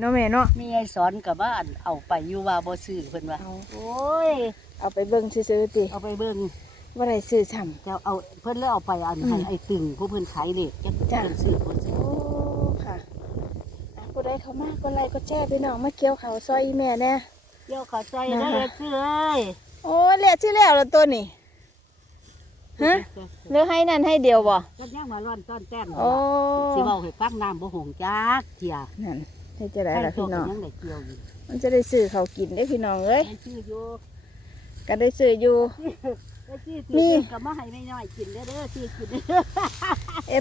เนาะแม่เนาะมีไอ้สอนกับว่าอันเอาไปอยู่ว่าบ่ซื้อเพิ่นว่าเอาโอ้ยเอาไปเบิ่งซื่อๆติเอาไปเบิ่งว่าได้ซื้อซ้ำจะเอาเพิ่นเลยเอาไปอันอืมให้ไอ้ตึงผู้เพิ่นขายเลขจักจ้ะเพิ่นซื้อบ่ซื้อโอ้ค่ะอะผู้ใดเข้ามาก็ไลค์ก็แชร์พี่น้องมาเกี่ยวข้าวซอยอีแม่แน่เดี๋ยวเข้าใจนะคะได้อซื้อเอ้ยโอ้ยแล้วสิแล้วแล้วตัวนี้ฮะเหลือให้นั่นให้เดียวบ่จักยังมาร้อนต้อนแต้นโอ้สิเว้าให้ฟังน้ำบ่หงจักเที่ยนั่น ให้จะได้ใครล่ะตัวพี่น้องยังได้เกี่ยวอยู่มันจะได้ซื้อเขาวกินได้อพี่น้องเอ้ยไอ้ซื้ออยู่ก็ได้ซื้ออยู่ไอ้ซื้อมีถือก็มาให้ไม่น้อยกินเด้อเด้อซื้อกินเด้อ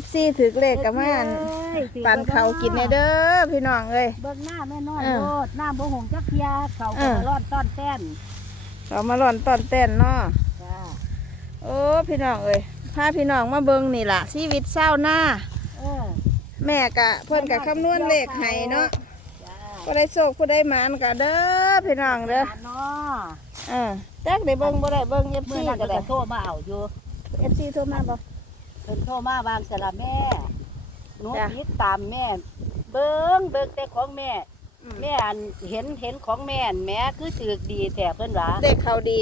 FC ถึกเลขกับมาอั่นเอ้ยถือปั่นเขาวกินแน่เด้อพี่น้องเอ้ยเบิ่งหน้าแม่น้อยเออโลดน้ำบ่หงจักเที่ยเขาเอก็อร้อนต้อนแต้นเรามาหล่อนตอนเต้นเนาะจ้าโอ้พี่น้องเอ้ยพาพี่น้องมาเบิ่งนี่ล่ะชีวิตเศร้าหน้าเออแม่กะเพิ่นกะคำนวณเลขให้เนาะจ้า ผู้ได้โชคผู้ได้หมานกะเด้อพี่น้องเด้อเนาะเออจักได้เบิ่งบ่ได้เบิ่งเมื่อ FC นั้นก็ก็ได้โทรมาเอาอยู่ FC โทรมาบ่ เพิ่นโทรมาบางสละแม่หนูจ้ะ ติดตามแม่ เบิ่งเบิ่งแต่ของแม่ แม่อันเห็นเห็นของแม่นแม่คือสึกดีแต่เพิ่นว่าเด็กเขาดี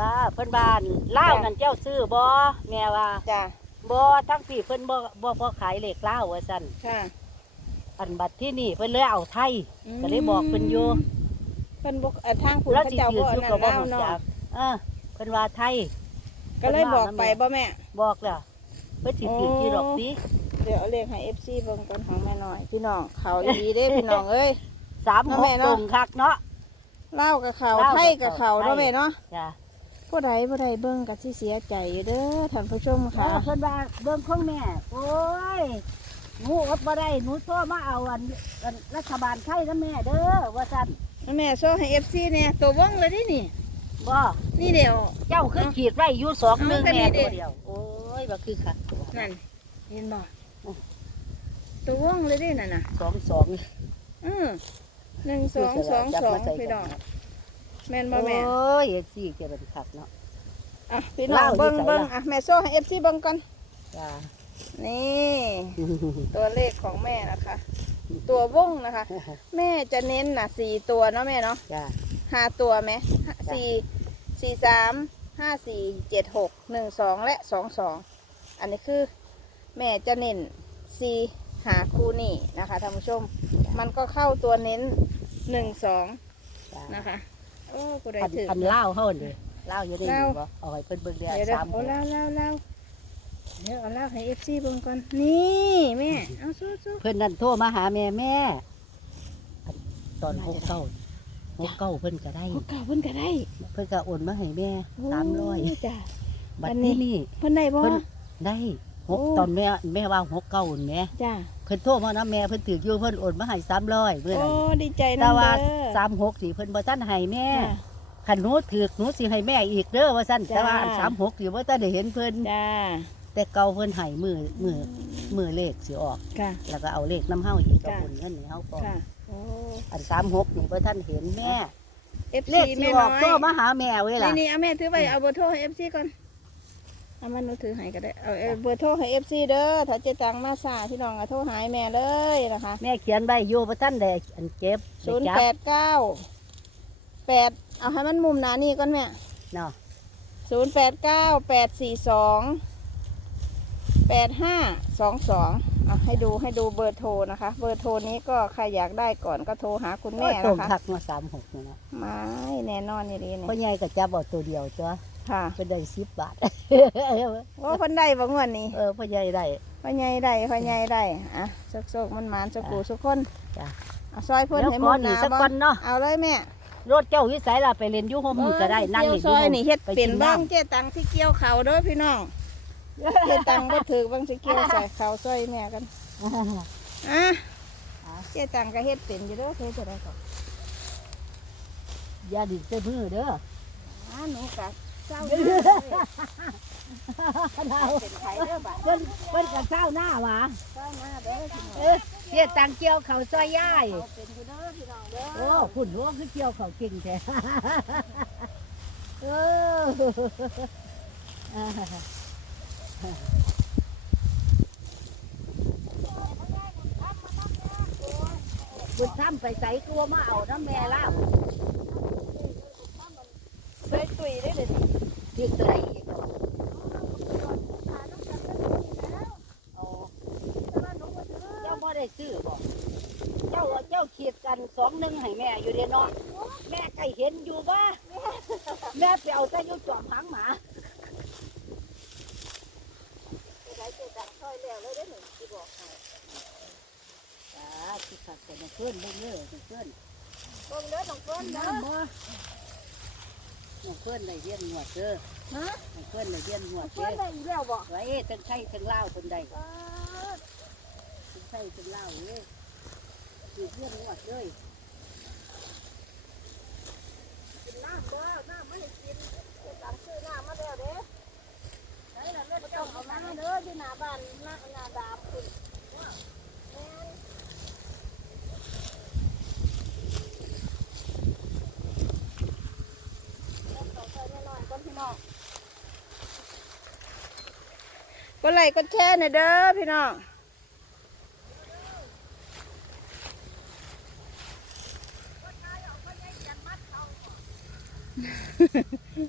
ว่าเพิ่นบ้านเล่าวนั่นเจ้าซื้อบ่แม่ว่าจ้ะบ่ทั้งพี่เพิ่นบ่บ่พอขายเลขเล่าวว่าซั่นค่ะ อันบัดที่นี่เพิ่นเลยเอาไทยก็เลยบอกเพิ่นอยู่เพิ่นบ่เอ่อทางผู้แล้วเขาสิเจ้าถืบ่ออันอยู่นั้นก็บ่เล่ารู้เนาะจักเออเพิ่นว่าไทย ก็เลยบอกไปบ่แม่ บอกแล้วเพิ่นสิถือที่ดอกสิเดี๋ยวเอาเลขให้ FC เบิ่งก่อนของแม่น้อย พี่น้องเขาดีเด้ พี่น้องเอ้ย สามหเอากแม่เนาะตรงคักเนาะ เล่าวกับเขาลาวกับไทยกับเขาเขาเนาะแม่เนาะจ้ะผู้ใดผู้ใดเบิ่งก็สิเสียใจอยู่เด้อท่านผู้ชมค่ะค่ะเพิ่นว่าเบิ่งของแม่ โอ้ย หนูอดบ่ได้หนูโทรมาเอาอันอันรัฐบาลไทยนะแม่เด้อว่าซั่นแม่โซ่ให้ FC เนี่ยตัวว่องเลยดินี่บ่นี่เดียวเจ้าคือขีดไว้อยู่สองหนึงเอาแค่นี้แม่ตัวเดียวโอ้ยบ่คือคักนั่นเห็นบ่ตัวว่องเลยดินั่นน่ะสองสองอือหนึ่งสองสองสองพี่น้องแม่นบ่แม่โอ้ยสิเก็บเป็นคักเนาะอะพี่น้องอยู่เบิ่งไสล่ะเบิ่งอะแม่โซ่ให้ FC เบิ่งก่อนจ้า นี่ ตัวเลขของแม่นะคะ ตัวว่องนะคะ แม่จะเน้นน่ะสี่ตัวเนาะแม่เนาะจ้า ห้าตัวไหมห้าสี่สี่สามห้าสี่เจ็ดหกหนึ่งสองและสองสองอันนี้คือ แม่จะเน้นสี่หาคู่นี่นะคะท่านผู้ชม มันก็เข้าตัวเน้นหนึ่งสองจ้านะคะ โอ้กูได้อันถืออันเล่าวเฮานี่เล่าวอยู่ในลาวนี่บ่เอาให้เพิ่นเบิ่งได้เดี๋ยวเดี๋ยวสามโอ้เล่าเล่าเล่า เดี๋ยวเอาเล่าให้เอฟซีเบิ่งก่อน นี่แม่ เอาสู้สู้เพิ่นนั่นโทรมาหาแม่แม่อันตอนหกเก้าหกเก้าเพิ่นก็ได้ โอ้เก่าเพิ่นก็ได้เพิ่นก็โอนมาให้แม่สามร้อยโจ้ะ บัดอันนี้นี้นี่ เพิ่นได้บ่ เพิ่น ได้หกโอ้ ตอนแม่แม่ว่าหกเก้าแม่จ้าเพิ่นโทรมานะแม่เพิ่นถืออยู่เพิ่นโอนมาให้สามร้อยเมื่อโอ้นั้นดีใจแต่นะว่าเด้อสามหกสิเพิ่นบ่ทันให้แม่จ้าคันหนูถือหนูสิให้แม่อีกเด้อว่าซั่นจ้า แต่ว่าสามหกสิบ่ทันได้เห็นเพิ่น จ้า แต่เก่าเพิ่นให้มือมือมือเลขสิออก ค่ะ แล้วก็เอาเลขน้ำเฮาอีกก็จ้าโอนเงินให้เฮาก่อนค่ะ โอ้ อันสามหกนี่บ่ทันเห็นแม่เอฟเลซีขสิแม่อน้ออกยโทรมาหาแม่เว้ยล่ะ นี่นี่เอาแม่ถือไปเอาเบอร์โทรให้เอฟซีก่อนเอามันหนูถือให้ก็ได้เอาเอาเบอร์โทรให้เอฟซีเด้อถ้าเจตังมาสาพี่น้องก็โทรหายแม่เลยนะคะ แม่เขียนใบอยู่บ่ทันได้อันเก็บศูนย์ได้แปจับดเก้าแปดเอาให้มันมุมหนานี่ก่อนแม่เนาะศูนย์แปดเก้าแปดสี่สอง แปดห้าสองสองเอาให้ดูให้ดูเบอร์โทรนะคะ เบอร์โทรนี้ก็ใครอยากได้ก่อนก็โทรหาคุณแม่โอ้ยตรงนะคะคักมาสามหกนี่นะไม่แน่นอนนี่ดีพ่อเนี่ยใหญ่ก็จับเอาตัวเดียวจ้ะค่ะเพิ่นได้สิบบาท โอ้คนได้บ่งวนนี้เออพ่อใหญ่ได้ พ่อใหญ่ได้พ่อใหญ่ได้อะโซกๆมันหมานสกูสุกคนจ้ะเอาซอยเพิ่นเดี๋ยวให้ขหมอดหหนีนาสักบ่ก่อนเนาะ เอาเลยแม่รถเจ้าวิสัยล่ะไปเรียนอยู่ห่มก็ได้นั่งเกี่ยวเล่นซอยู่อยห่มนี่เฮ็ดไปเป็นกิบ้างน้ำเจ๊ตังที่เกี่ยวเขาเด้อพี่น้อง เจ๊ตังบ่ถือบ้างสิเกี่ยวใส่เขาซอยแม่กันอะเจ๊ตังก็เฮ็ดเป็นอยู่เด้อเธอจะได้ก่อนอย่าดิใส่มือเด้ออะหนูกะเจ้าเด้อเป็นไผเด้อบัดเพิ่นเพิ่นก็เศร้าหน้าหวะเจ้ามาเด้อพี่น้องเออเฮ็ดตังเกี่ยวเขาวซอยย่ายเอาเป็นอยู่เด้อพี่น้องเด้อโอ้พุ่นรู้คือเกี่ยวเขาวเก่งแท้เออ บุญถ้ำไปใส่ตัวมาเอาน้ำแม่เล่าเคยตุยได้เลยเรียกตัวไหนอีกเอาเจ้าบ่ได้ซื้อบ่เจ้าเจ้าเขียดกันสองหนึ่งให้แม่อยู่เดียเนาะแม่ใครเห็นอยู่บ้าแม่ไปเอาแต่อยุจอมหางหมา ได้เจตังซอยแล้วเลยได้หนึ่งที่บอกให้ จ้าที่ขัดแต่ มาเพื่อนเบิ่งเลยมาเพื่อนเบิ่งเด้อน้องเพิ่นเด้อน้ำบ่มาเพื่อนได้เรียนหนวดเด้อฮะมาเพื่อนได้เรียนหนวดเพิ่เด้นอได้อีกแล้วบ่ไว้ทั้งไทยทั้งลาวคนใดป๊าดทั้งไทยทั้งลาวเลยคือเรียนหนวดเลยกินน้ำเด้อน้ำไม่ให้กินเจตังซื้อน้ำมาแล้วเด้อไหนล่ะแม่ต้องเอามาเด้อที่หน้าบ้านหน้าหน้าดาบคุณว้าวแม่นเอาใส่ห น่อยๆก่อนพี่น้องกดไลค์กดแชร์หน่อยเด้อพี่น้อง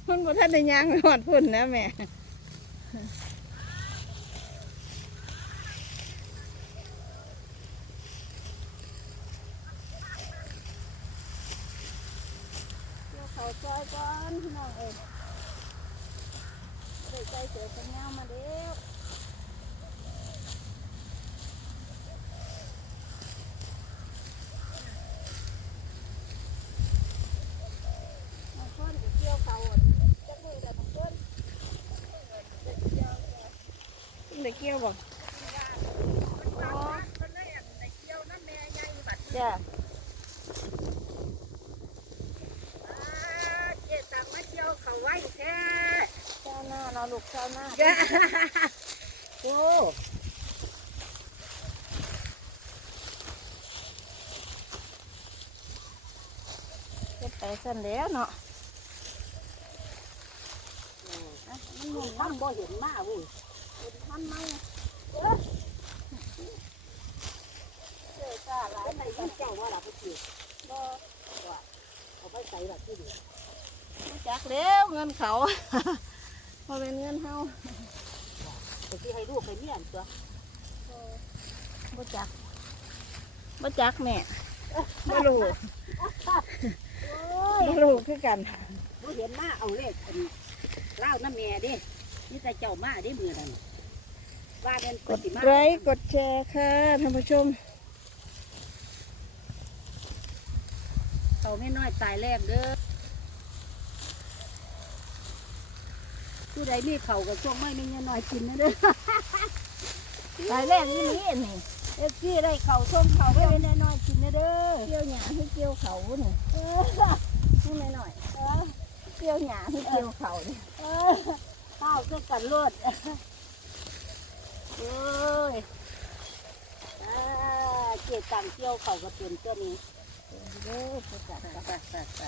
มันบ่ทันได้ย่างหอดพุ่นนะแม่เดี๋ยวเขาซอยก่อนพี่น้องเอ้ ได้ใจเสือกันยามาเด้วบางคนก็เกี่ยวเขาอะจักมือแต่บางคนได้เกี่ยวบ่จ้ะเจ็ดตังมาเที่ยวเขาไว้แท้าหน้าเราลูกเจ้าหน้าโอ้เก็บไปสั่นแล้วเนาะมันนุ่มน้ำบ่เห็นมาเว้ยเป็นพันไหมเออเจ้าจ้าหลายแล้วไหไหนนบ้าบ้านนเจ้าว่าล่ะพี่เกียบ่เอาไปใส่แบบที่ดีรู้จักแล้วเงินเขา พอเป็นเงินเฮาแต่ที่ให้ลูกให้เมียนตัวบ่จักบ่จักแม่บ่รู้บ่รู้คือกันบ่เห็นมาเอาเลขอันเล่าวน้ำแม่เดินี่แต่เจ้ามาเดิมือนั่นว่าเป็นกดไลค์กดแชร์ค่ะท่านผู้ชมเขาไม่น้อยตายแรกเด้อ ผู้ใดมีเขาก็ช่วงไม่มีเงินน้อยกินนะเด้อรายแรกนี่มีอันนี่เอฟซีได้เขาช่วงเขาไม่มีน้อยๆกินนะเด้อเกี่ยวหญ้าให้เกี่ยวเขานี่เออให้หน่อยๆเออเกี่ยวหญ้าให้เกี่ยวเขานี่เออข้าวก็กันรดโอ้ยอ่าเจ็ดตังเที่ยวเขาก็เป็นตัวนี้เด้อบ่จักไปไปไปไป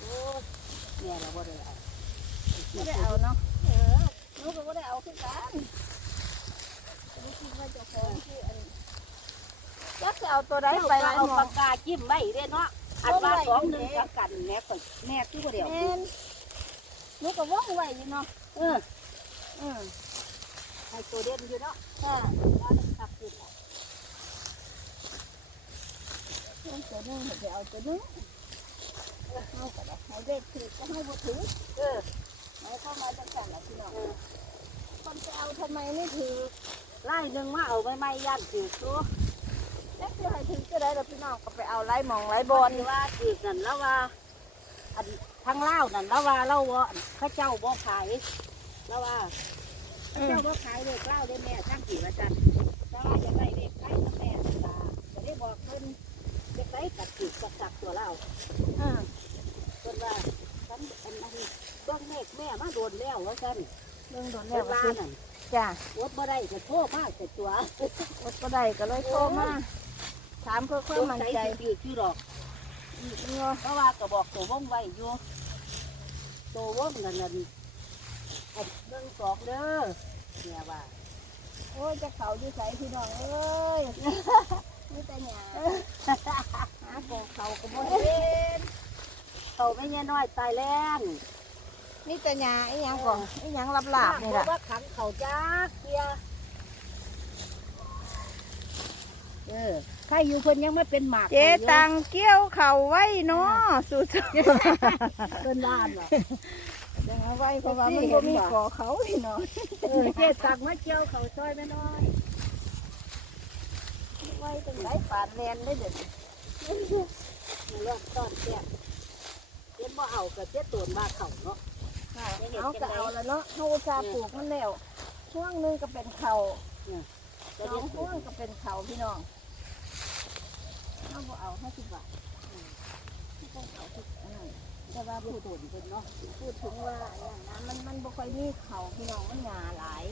โอ้ยแม่เราบ่ได้เอาไม่ได้เอาเนาะเออหนูกก็บ่ได้เอาคือกันหนูคิดว่าเจะของที่อันจักจะเอาตัวใดได้ไปหลายเอาหมอปากกาจิ้มไว้เด้เนาะอันว่าสองหนึ่งกับกันแม่ก็แม่ตู้เดียวแม่นหนูกก็ว่องไวอยู่เนาะเอออืมให้ตัวเด่นอยู่เนาะค่ะว่ามันขับขึ้นล้วเรื่อตัวนึงเดี๋ยวเอาตัวนึง เออเอาก็ได้ให้เด็กถือก็ให้บ่ถือเออให้เข้ามาจังซั่นล่ะพี่น้องคนจะเอาทำไมไม่ถือไล่หนึ่งมาเอาไม่ไม่ย่านถือตัวจักจะให้ถือก็ได้ล่ะพี่น้องก็ไปเอาไล่หมองไล่บอลว่าถือนั่นแล้วว่าอันทางเล่านั่นแล้วว่าเล่าว่าข้าเจ้าบ่ขายแล้วว่าอืเจ้าบ่ขายเลยเล่าได้แม่ทั้งกี่ว่าจันแต่ว่าจะได้เลขขายกับแม่ตาจะได้บอกเพิ่นจะไปตัดถือกับจักตัวเล่าอ่า ว่าฉันอันนั้นเบื้องเลขแม่มาโดนแล้วว่าจันเรื่องโดนเพิ่แล้วนว่าว่าสินั่นจ้าอดบ่ได้ก็โทษมากแต่ตัวอดก็ได้ก็เลยโทรมาถามเพื่อความมั่นใจสิอยู่ดอกเนาะเพราะว่าก็บอกตัววงไว้อยู่ตัววงนั่นนั่นอันเบิ่งสองเด้อเนี่ยว่าโอ้ยจะเขาอยู่ใสพี่น้องเอ้ยนี่แต่หยาหาโกเขาก็บ่บ่ได้เห็น เขาไม่แย่น้อยตายแรงนี่แต่หยาไอ้หยังก่อนไอ้หยังลับๆนี่เพล่ะราะว่าขังเขาจักเกียเออใครอยู่เพิ่นยังไม่เป็นหมากเจตังเกี้ยวเข่าไว้เนาะสุดเพิ่นบ้านเหรอยังเอาไว้เพราะว่ามันบ่มีก่อเขาพี่น้องเออเจตังมาเจียวเขาซอยแม่น้อยไว้ตรงไหนปานแลนได้เด็ดมาเริ่มต้นเตี้ย เจ็บบ่เอาก็เจ็บตูนมาเขาเนาะ ค่ะเอาก็เอาแล้วเนาะเฮาอุตส่าห์ปลูกมันแล้วช่วงหนึงก็เป็นเขาจะสอเรียงนช่วงก็เป็นเขาพี่น้องเฮาบ่เอา50บาทต้องเอาทุกอันนั้นแต่ว่าผู้ตูนเพิ่นเนาะพูดถึงว่าอย่างนั้นมันมันบ่ค่อยมีเขาพี่น้องมันหยาหลาย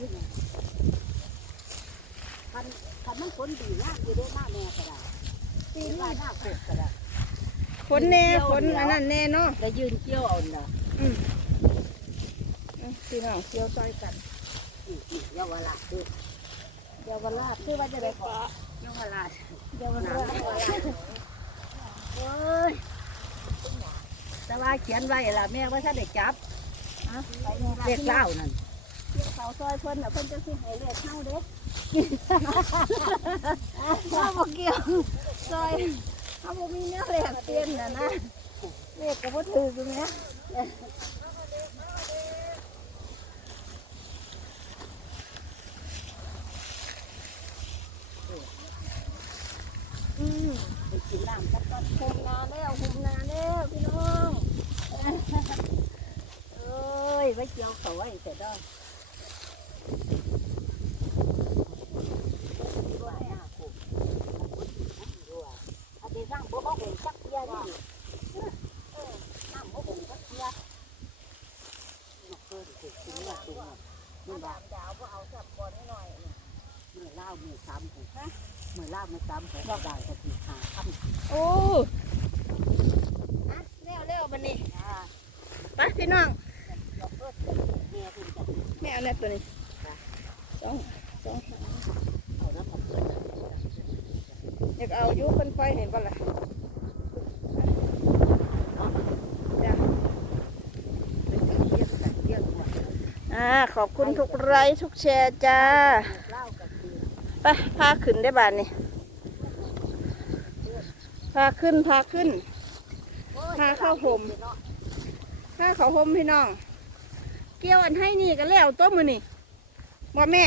คันคันมันผลดีนะอยู่ได้หน้าแม่ก็ได้ปีปีหนี้น้าหน้าโคกก็ได้ ฝนแน่ฝนอันนั้นแน่เนาะได้ยืนเกี่ยวเอาน่ะอืมอืมพี่น้องเกี่ยวซอยกันนี่นี่เยาวราชคือเยาวราชคือว่าจะได้เกาะเยาวราชเยาวราชโอ้ยแต่ว่าเขียนไว้ล่ะแม่ว่าถ้าได้จับอะไปนี่ล่ะเรียกเล่านั่นเกี่ยวเขาซอยเพิ่นน่ะเพิ่นจะสิให้เลขเฮาเด้เฮาบ่เกี่ยวซอย เฮาบ่มีแนวเลขเปลี่ยนน่ะนะเลขก็บ่าถูกอยู่แหมอืมไปกินน้ำกันก่อนคุมนาแล้วคุมนาแล้วพี่น้องเอ้ยไว้เกี่ยวเขาไว้เสร็จแล้วว่าหน้าโคกอันนี้นั่งบ่บ่ เป็นจักเทียนี่นั่งบ่เป็นจักเทียนกเกินเกิดขึ้นมาตัวนี่ว่าดาวก็เอาจับก่อนหน่อยเมื่อเล่ามือซ้ำผมเมื่อเล่ามือซ้ำผมบอกได้ก็คือหาคำโอ้เร็วเร็วบันนี้ไปพี่น้องแม่เอาแน่ตัวนี้สองสองเอาแล้วผมเพิ่มอยากเอายุคนไฟเห็นบ่ล่ะ เป็นการเยี่ยมกันเยี่ยมหมด อ่า ขอบคุณทุกไลค์ทุกแชร์จ้าไปพาขึ้นได้บานนี่พาขึ้นพาขึ้นพาเข้าห่มพาเขาห่มพี่น้อง เกี่ยวอันให้นี่กันแล้วต้มมือนี่บ่แม่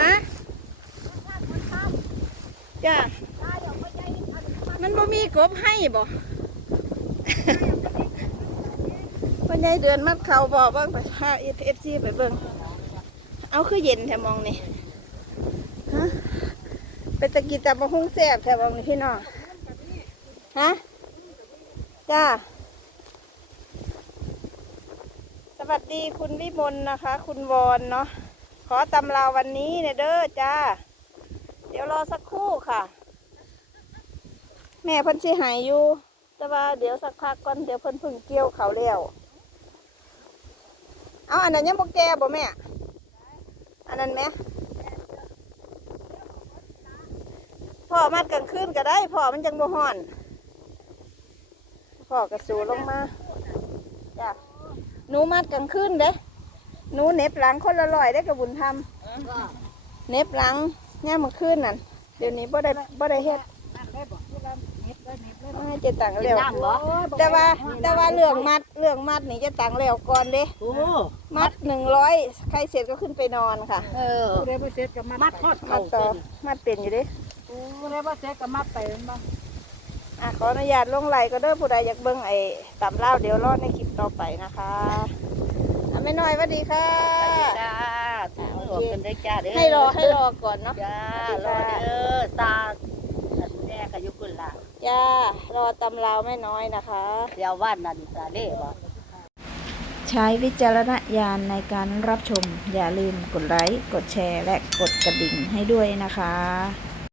ฮะจ้ามันบ่มีกบให้บ่ วันนี้เดือนมัดเขาบอกว่าไปพาเอฟซีไปเบิ่งเอาคือเย็นแถมองนี่ฮะเป็นตะกี้ตะบะฮุ้งแซ่บแถมองนี่พี่น้องฮะจ้าสวัสดีคุณวิมลนะคะ คุณวอนเนาะขอตำราวันนี้เนี่ยเด้อจ้า เดี๋ยวรอสักครู่ค่ะ แม่พิ่นสิหายอยู่ แต่ว่าเดี๋ยวสักพักก่อนเดี๋ยวเพิ่นเพึ่งเกี่ยวเขาแล้วเอาอันนั้นยังบ่แก่บ่แม่ อันนั้นไหมพ่อมัดกลางคืนก็ได้พ่อมันจังบ่ฮ้อนพ่อกระสูลงมาจ้ะหนูมัดกลางคืนเด้หนูเน็บหลังคนละร้อยได้กับบุญธรรมเน็บหลังแง่มาคืนนั่นเดี๋ยวนี้บ่ได้บ่ได้เฮ็ด เราเน็บเลยเน็บเลยเอาให้เจะตังแล้วน้ำบ่แต่ว่าแต่ว่าเรื่องมัดเรื่องมัดนี่จะตังแล้วก่อนเด้โอ้มัดหนึ่งร้อยใครเสร็จก็ขึ้นไปนอนค่ะเออผู้ใดบ่เสร็จก็มัดมัดทอดมัเข่าดต่อมัดเป็นอยู่เด้ผู้ใดบ่เสร็จก็มัดไปแม่นบ่อะขออนุญาตลงไหลก็เด้อผู้ใดอยากเบิ่งไอ้ตำเล่าวเดี๋ยวรอในคลิปต่อไปนะคะอะแม่น้อยสวัสดีค่ะจ้าถูกมือออกกันได้จ้าเด้อให้รอให้รอก่อนเนาะจ้ารอเด้อตาอันแม่ก็อยู่กุนล่ะ จ้ารอตำราวแม่น้อยนะคะเดี๋ยววันนั้นตาเล่บ่ใช้วิจารณญาณในการรับชม อย่าลืมกดไลค์ กดแชร์ และกดกระดิ่งให้ด้วยนะคะ